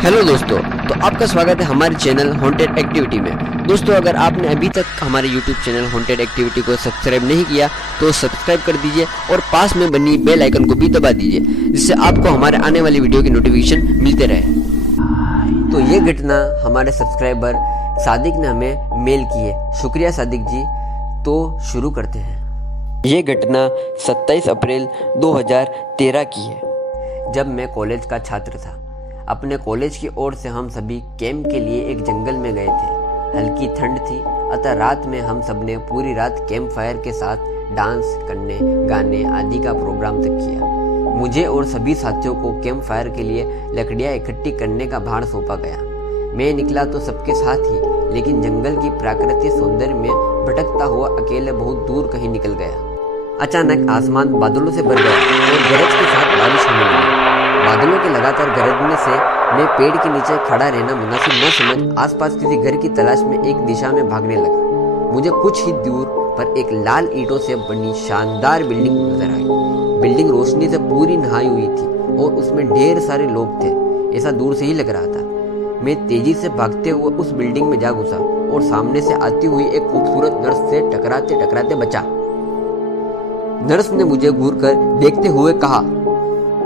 Hello दोस्तों, तो आपका स्वागत है हमारे चैनल हॉन्टेड एक्टिविटी में। दोस्तों, अगर आपने अभी तक हमारे यूट्यूब चैनल हॉन्टेड एक्टिविटी को सब्सक्राइब नहीं किया तो सब्सक्राइब कर दीजिए और पास में बनी बेल आइकन को भी दबा दीजिए, जिससे आपको हमारे आने वाली वीडियो की नोटिफिकेशन मिलते रहे। तो ये घटना हमारे सब्सक्राइबर सादिक ने हमें मेल की है। शुक्रिया सादिक जी। तो शुरू करते हैं। ये घटना 27 अप्रैल 2013 की है, जब मैं कॉलेज का छात्र था। अपने कॉलेज की ओर से हम सभी कैंप के लिए एक जंगल में गए थे। हल्की ठंड थी, अतः रात में हम सब ने पूरी रात कैंप फायर के साथ डांस करने, गाने आदि का प्रोग्राम तक किया। मुझे और सभी साथियों को कैंप फायर के लिए लकड़ियां इकट्ठी करने का भार सौंपा गया। मैं निकला तो सबके साथ ही, लेकिन जंगल की प्राकृतिक सौंदर्य में भटकता हुआ अकेले बहुत दूर कहीं निकल गया। अचानक आसमान बादलों से भर गया और गरज के साथ बारिश होने लगी। बादलों के लगातार गरजने से मैं पेड़ के नीचे खड़ा रहना मुनासिब न समझ आसपास किसी घर की तलाश में एक दिशा में भागने लगा। मुझे कुछ ही दूर पर एक लाल ईंटों से बनी शानदार बिल्डिंग नजर आई। बिल्डिंग रोशनी से पूरी नहाई हुई थी और उसमें ढेर सारे लोग थे, ऐसा दूर से ही लग रहा था। मैं तेजी से भागते हुए उस बिल्डिंग में जा घुसा और सामने से आती हुई एक खूबसूरत नर्स से टकराते टकराते बचा। नर्स ने मुझे घूर कर देखते हुए कहा,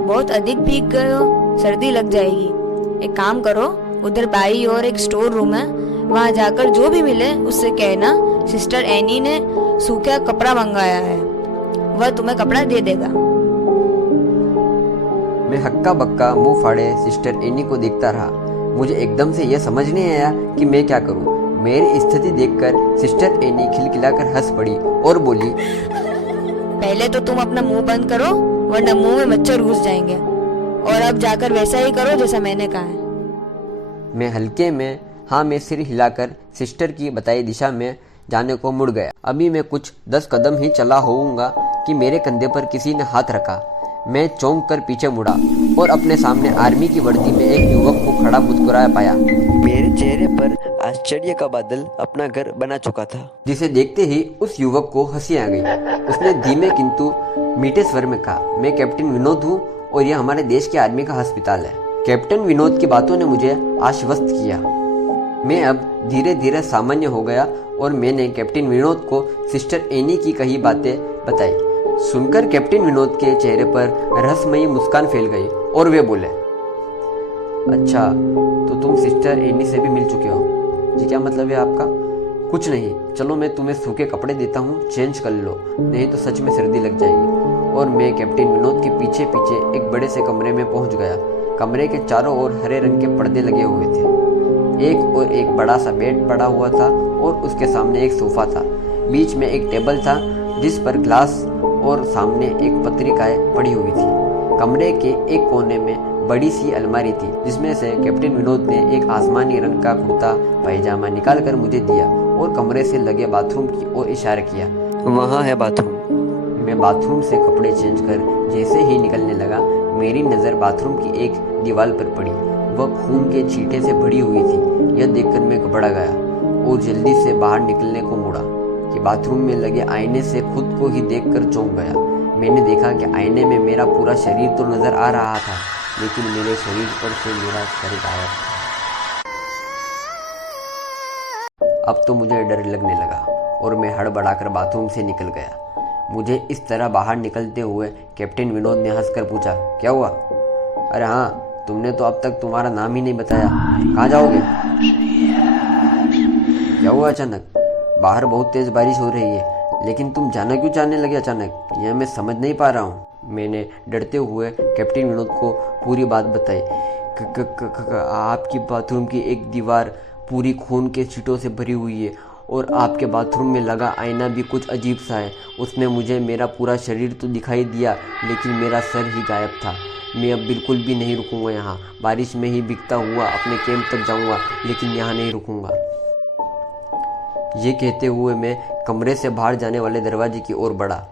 बहुत अधिक भीग गए हो, सर्दी लग जाएगी। एक काम करो, उधर बाई और एक स्टोर रूम है, वहाँ जाकर जो भी मिले उससे कहना सिस्टर एनी ने सूखा कपड़ा मंगाया है, वह तुम्हें कपड़ा दे देगा। मैं हक्का बक्का मुंह फाड़े सिस्टर एनी को देखता रहा। मुझे एकदम से यह समझ नहीं आया कि मैं क्या करूं। मेरी स्थिति देखकर सिस्टर एनी खिलखिलाकर हंस पड़ी और बोली, पहले तो तुम अपना मुंह बंद करो, वरना मुंह में मच्छर घुस जाएंगे, और अब जाकर वैसा ही करो जैसा मैंने कहा है। मैं हल्के में हाँ में सिर हिलाकर सिस्टर की बताई दिशा में जाने को मुड़ गया। अभी मैं कुछ 10 कदम ही चला होऊंगा कि मेरे कंधे पर किसी ने हाथ रखा। मैं चौंक कर पीछे मुड़ा और अपने सामने आर्मी की वर्दी में एक युवक को खड़ा मुस्कुराया पाया। मेरे चेहरे पर आश्चर्य का बादल अपना घर बना चुका था, जिसे देखते ही उस युवक को हंसी आ गई। उसने धीमे किंतु मीठे स्वर में कहा, मैं कैप्टन विनोद हूँ और यह हमारे देश के आर्मी का अस्पताल है। कैप्टन विनोद की बातों ने मुझे आश्वस्त किया। मैं अब धीरे धीरे सामान्य हो गया और मैंने कैप्टन विनोद को सिस्टर एनी की कही बातें बताई। सुनकर कैप्टन विनोद के चेहरे पर रहस्यमयी मुस्कान फैल गई और वे बोले, अच्छा, तो तुम सिस्टर एनी से भी मिल चुके हो जी? क्या मतलब है आपका? कुछ नहीं, चलो मैं तुम्हें सूखे कपड़े देता हूँ, चेंज कर लो, नहीं तो सच में सर्दी लग जाएगी। और मैं कैप्टन विनोद के पीछे पीछे एक बड़े से कमरे में पहुंच गया। कमरे के चारों ओर हरे रंग के पर्दे लगे हुए थे। एक और एक बड़ा सा बेड पड़ा हुआ था और उसके सामने एक सोफा था। बीच में एक टेबल था जिस पर ग्लास और सामने एक पत्रिकाएं पड़ी हुई थी। कमरे के एक कोने में बड़ी सी अलमारी थी, जिसमें से कैप्टन विनोद ने एक आसमानी रंग का कुर्ता पैजामा निकालकर मुझे दिया और कमरे से लगे बाथरूम की ओर इशारा किया। वहाँ है बाथरूम। मैं बाथरूम से कपड़े चेंज कर जैसे ही निकलने लगा, मेरी नज़र बाथरूम की एक दीवार पर पड़ी। वह खून के छींटे से भरी हुई थी। यह देखकर मैं घबरा गया और जल्दी से बाहर निकलने को मुड़ा कि बाथरूम में लगे आईने से खुद को ही देखकर चौंक गया। मैंने देखा कि आईने में मेरा पूरा शरीर तो नजर आ रहा था, लेकिन मेरे शरीर पर से मेरा सर गायब था। अब तो मुझे डर लगने लगा और मैं हड़बड़ाकर बाथरूम से निकल गया। मुझे इस तरह बाहर निकलते हुए कैप्टन विनोद ने हंसकर पूछा, क्या हुआ? अरे हाँ, तुमने तो अब तक तुम्हारा नाम ही नहीं बताया, कहाँ जाओगे? क्या हुआ अचानक? बाहर बहुत तेज बारिश हो रही है, लेकिन तुम जाना क्यों चाहने लगे अचानक? यह मैं समझ नहीं पा रहा हूँ। मैंने डरते हुए कैप्टन विनोद को पूरी बात बताई। आपकी बाथरूम की एक दीवार पूरी खून के छींटों से भरी हुई है और आपके बाथरूम में लगा आईना भी कुछ अजीब सा है। उसमें मुझे मेरा पूरा शरीर तो दिखाई दिया, लेकिन मेरा सर ही गायब था। मैं अब बिल्कुल भी नहीं रुकूंगा यहाँ। बारिश में ही भीगता हुआ अपने कैंप तक जाऊंगा, लेकिन यहाँ नहीं रुकूंगा। ये कहते हुए मैं कमरे से बाहर जाने वाले दरवाजे की ओर बढ़ा।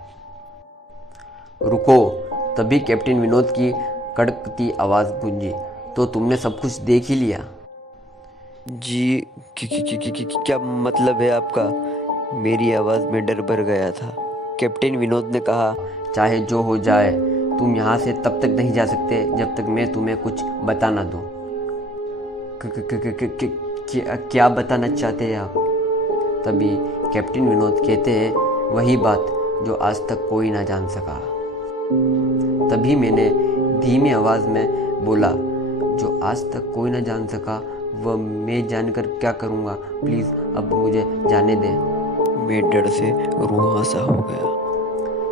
रुको! तभी कैप्टन विनोद की कड़कती आवाज़ गूंजी, तो तुमने सब कुछ देख ही लिया? जी, क्या मतलब है आपका? मेरी आवाज़ में डर भर गया था। कैप्टन विनोद ने कहा, चाहे जो हो जाए, तुम यहाँ से तब तक नहीं जा सकते जब तक मैं तुम्हें कुछ बता ना दूँ। क्या बताना चाहते हैं आप? तभी कैप्टन विनोद कहते हैं, वही बात जो आज तक कोई ना जान सका। तभी मैंने धीमी आवाज़ में बोला, जो आज तक कोई ना जान सका वह मैं जानकर क्या करूँगा, प्लीज़ अब मुझे जाने दें। मैं डर से रुआं सा हो गया।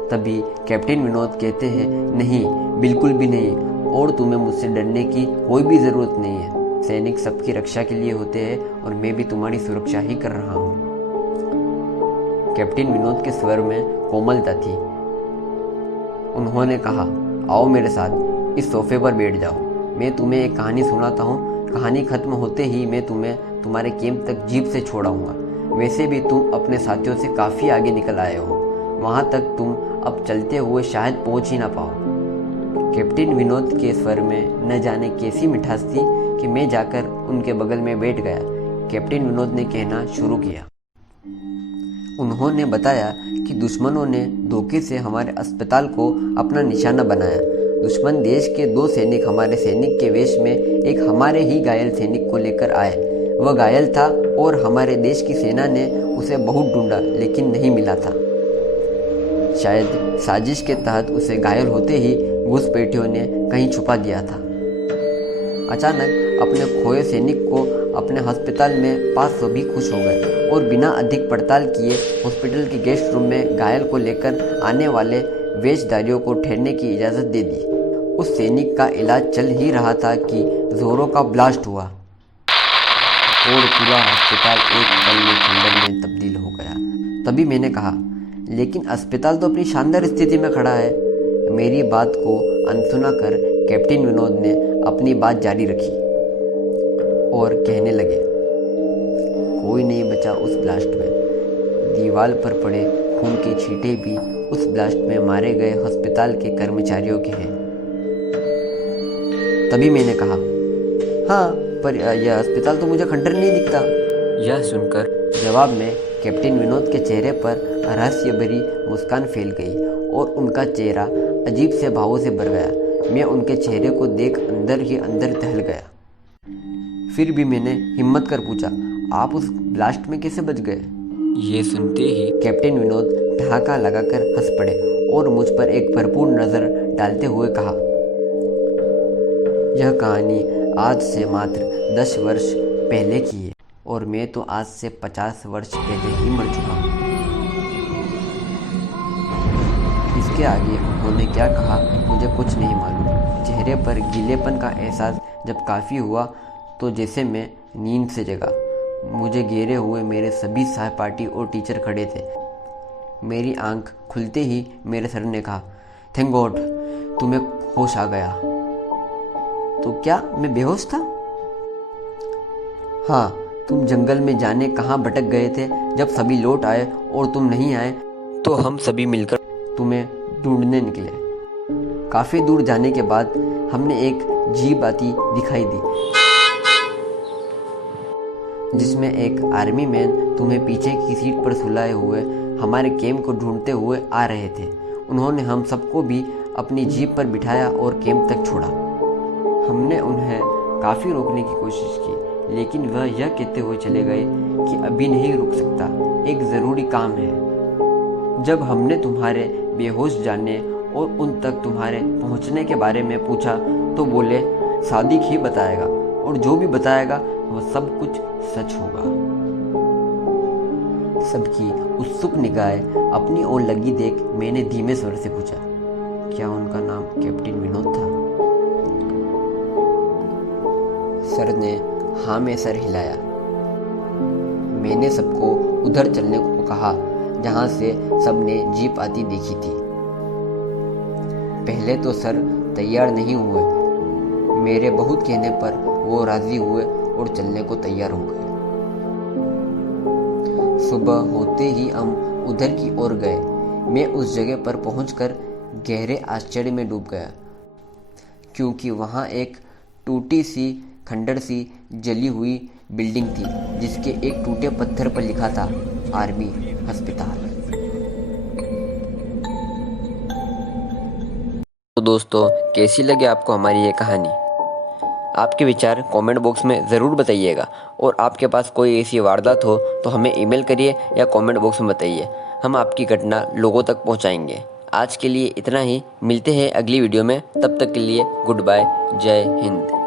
तभी कैप्टन विनोद कहते हैं, नहीं, बिल्कुल भी नहीं, और तुम्हें मुझसे डरने की कोई भी ज़रूरत नहीं है। सैनिक सबकी रक्षा के लिए होते हैं और मैं भी तुम्हारी सुरक्षा ही कर रहा हूँ। कैप्टन विनोद के स्वर में कोमलता थी। उन्होंने कहा, आओ मेरे साथ इस सोफे पर बैठ जाओ, मैं तुम्हें एक कहानी सुनाता हूँ। कहानी खत्म होते ही मैं तुम्हें तुम्हारे कैंप तक जीप से छोड़ाऊंगा। वैसे भी तुम अपने साथियों से काफ़ी आगे निकल आए हो, वहाँ तक तुम अब चलते हुए शायद पहुँच ही ना पाओ। कैप्टन विनोद के स्वर में न जाने कैसी मिठास थी कि मैं जाकर उनके बगल में बैठ गया। कैप्टन विनोद ने कहना शुरू किया। उन्होंने बताया कि दुश्मनों ने धोखे से हमारे अस्पताल को अपना निशाना बनाया। दुश्मन देश के 2 सैनिक हमारे सैनिक के वेश में एक हमारे ही घायल सैनिक को लेकर आए। वह घायल था और हमारे देश की सेना ने उसे बहुत ढूंढा लेकिन नहीं मिला था। शायद साजिश के तहत उसे घायल होते ही घुसपैठियों ने कहीं छुपा दिया था। अचानक अपने खोए सैनिक को अपने अस्पताल में पास सभी खुश हो गए और बिना अधिक पड़ताल किए हॉस्पिटल के गेस्ट रूम में घायल को लेकर आने वाले वेशधारियों को ठहरने की इजाज़त दे दी। उस सैनिक का इलाज चल ही रहा था कि जोरों का ब्लास्ट हुआ और पूरा अस्पताल एक पल में खंडर में तब्दील हो गया। तभी मैंने कहा, लेकिन अस्पताल तो अपनी शानदार स्थिति में खड़ा है। मेरी बात को अनसुना कर कैप्टन विनोद ने अपनी बात जारी रखी और कहने लगे, कोई नहीं बचा उस ब्लास्ट में। दीवार पर पड़े खून के छींटे भी उस ब्लास्ट में मारे गए अस्पताल के कर्मचारियों के हैं। तभी मैंने कहा, हाँ, पर यह अस्पताल तो मुझे खंडर नहीं दिखता। यह सुनकर जवाब में कैप्टन विनोद के चेहरे पर रहस्य भरी मुस्कान फैल गई और उनका चेहरा अजीब से भावों से भर गया। मैं उनके चेहरे को देख अंदर ही अंदर दहल गया। फिर भी मैंने हिम्मत कर पूछा, आप उस ब्लास्ट में कैसे बच गए? ये सुनते ही कैप्टन विनोद ठहाका लगाकर हंस पड़े और मुझ पर एक भरपूर नजर डालते हुए कहा, यह कहानी आज से मात्र 10 वर्ष पहले की है और मैं तो आज से 50 वर्ष पहले ही मर चुका हूँ। इसके आगे उन्होंने क्या कहा मुझे कुछ नहीं मालूम। चेहरे पर गीलेपन का एहसास जब काफ़ी हुआ तो जैसे मैं नींद से जगा। मुझे घेरे हुए मेरे सभी सहपाठी और टीचर खड़े थे। मेरी आंख खुलते ही मेरे सर ने कहा, थैंक गॉड, तुम्हें होश आ गया। तो क्या मैं बेहोश था? हाँ, तुम जंगल में जाने कहाँ भटक गए थे। जब सभी लौट आए और तुम नहीं आए तो हम सभी मिलकर तुम्हें ढूंढने निकले। काफ़ी दूर जाने के बाद हमने एक जीप आती दिखाई दी जिसमें एक आर्मी मैन तुम्हें पीछे की सीट पर सुलाए हुए हमारे कैंप को ढूंढते हुए आ रहे थे। उन्होंने हम सबको भी अपनी जीप पर बिठाया और कैंप तक छोड़ा। हमने उन्हें काफ़ी रोकने की कोशिश की लेकिन वह यह कहते हुए चले गए कि अभी नहीं रुक सकता, एक ज़रूरी काम है। जब हमने तुम्हारे बेहोश जाने और उन तक तुम्हारे पहुंचने के बारे में पूछा तो बोले सादिक ही बताएगा और जो भी बताएगा वह सब कुछ सच होगा। सबकी उत्सुक निगाहें अपनी ओर लगी देख मैंने धीमे स्वर से पूछा, क्या उनका नाम कैप्टन विनोद था? सर ने हाँ में सर हिलाया। मैंने सबको उधर चलने को कहा जहां से सबने जीप आती देखी थी। पहले तो सर तैयार नहीं हुए। मेरे बहुत कहने पर वो राजी हुए और चलने को तैयार हो गए। सुबह होते ही हम उधर की ओर गए। मैं उस जगह पर पहुंचकर गहरे आश्चर्य में डूब गया क्योंकि वहां एक टूटी सी खंडर सी जली हुई बिल्डिंग थी जिसके एक टूटे पत्थर पर लिखा था आर्मी अस्पताल। तो दोस्तों, कैसी लगी आपको हमारी ये कहानी? आपके विचार कमेंट बॉक्स में ज़रूर बताइएगा और आपके पास कोई ऐसी वारदात हो तो हमें ईमेल करिए या कमेंट बॉक्स में बताइए, हम आपकी घटना लोगों तक पहुंचाएंगे। आज के लिए इतना ही, मिलते हैं अगली वीडियो में, तब तक के लिए गुड बाय, जय हिंद।